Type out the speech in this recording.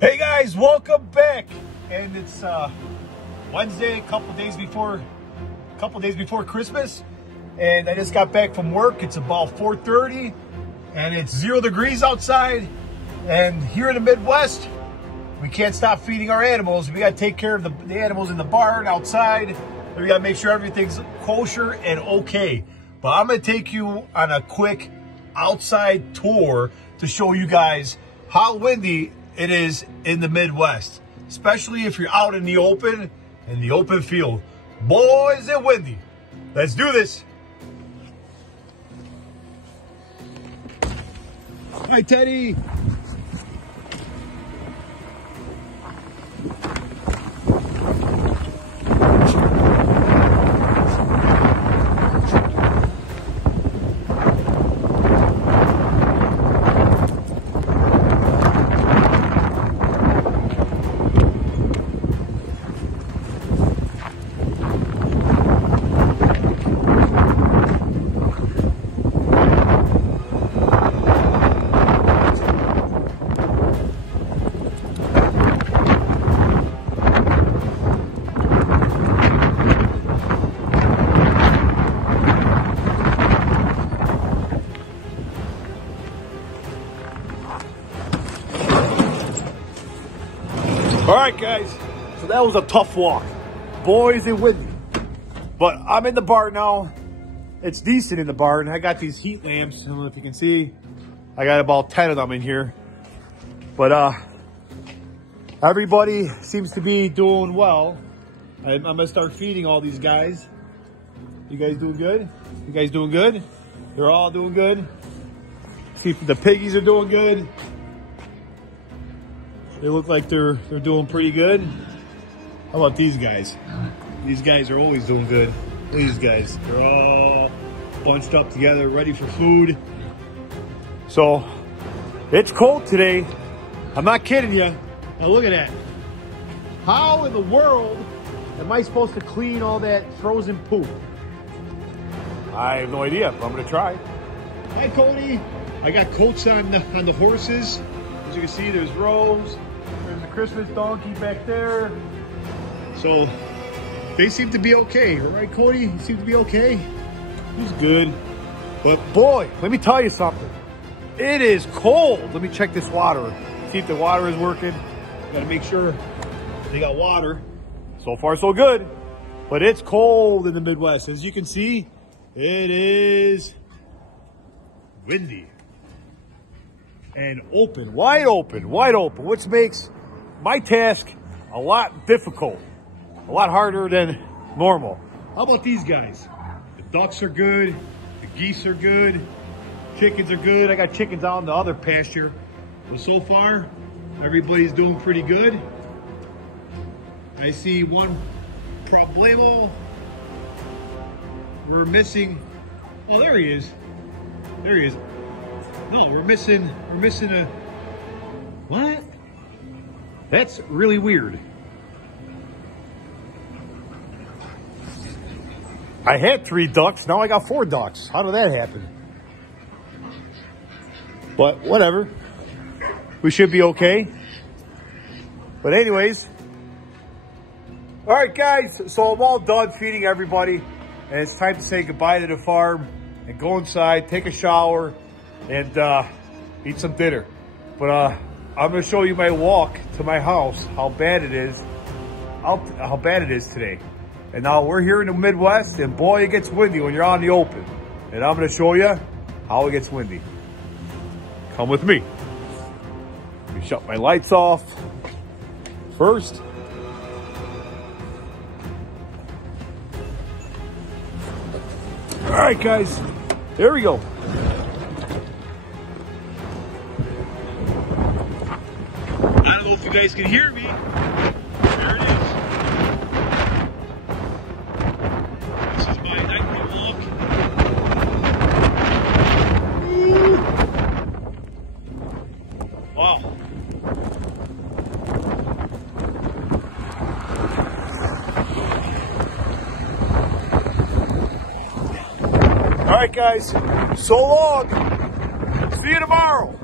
Hey guys, welcome back. And it's Wednesday, a couple days before Christmas, and I just got back from work. It's about 4:30, and it's 0 degrees outside. And here in the Midwest, we can't stop feeding our animals. We got to take care of the animals in the barn outside. We got to make sure everything's kosher and okay. But I'm going to take you on a quick outside tour to show you guys how windy it is in the Midwest, especially if you're out in the open field. Boy, is it windy. Let's do this. Hi, Teddy. All right, guys, so that was a tough walk. Boy, is it windy. But I'm in the barn now. It's decent in the barn. I got these heat lamps. I don't know if you can see. I got about 10 of them in here. But everybody seems to be doing well. I'm going to start feeding all these guys. You guys doing good? You guys doing good? They're all doing good? See if the piggies are doing good. They look like they're doing pretty good. How about these guys? These guys are always doing good. These guys, they're all bunched up together, ready for food. So, it's cold today. I'm not kidding you. Now look at that. How in the world am I supposed to clean all that frozen poop? I have no idea, but I'm gonna try. Hi, Cody. I got coats on the horses. As you can see, there's Rose. There's the Christmas donkey back there. So they seem to be okay, right, Cody? You seem to be okay. He's good. But boy, let me tell you something. It is cold. Let me check this water. See if the water is working. Got to make sure they got water. So far, so good. But it's cold in the Midwest. As you can see, it is windy. And open, wide open, which makes my task a lot difficult, a lot harder than normal. How about these guys? The ducks are good, the geese are good, chickens are good. I got chickens out in the other pasture. But so far, everybody's doing pretty good. I see one problemo. We're missing, oh, there he is. There he is. No, we're missing a, what? That's really weird. I had 3 ducks, now I got 4 ducks. How did that happen? But whatever. We should be okay. But anyways. All right, guys, so I'm all done feeding everybody. And it's time to say goodbye to the farm and go inside, take a shower, and eat some dinner. But I'm gonna show you my walk to my house, how bad it is, how bad it is today. And now we're here in the Midwest, and boy, it gets windy when you're out in the open. And I'm gonna show you how it gets windy. Come with me. Let me shut my lights off first. All right, guys, there we go. I don't know if you guys can hear me. There it is. This is my nightly walk. Wow. All right, guys. So long. See you tomorrow.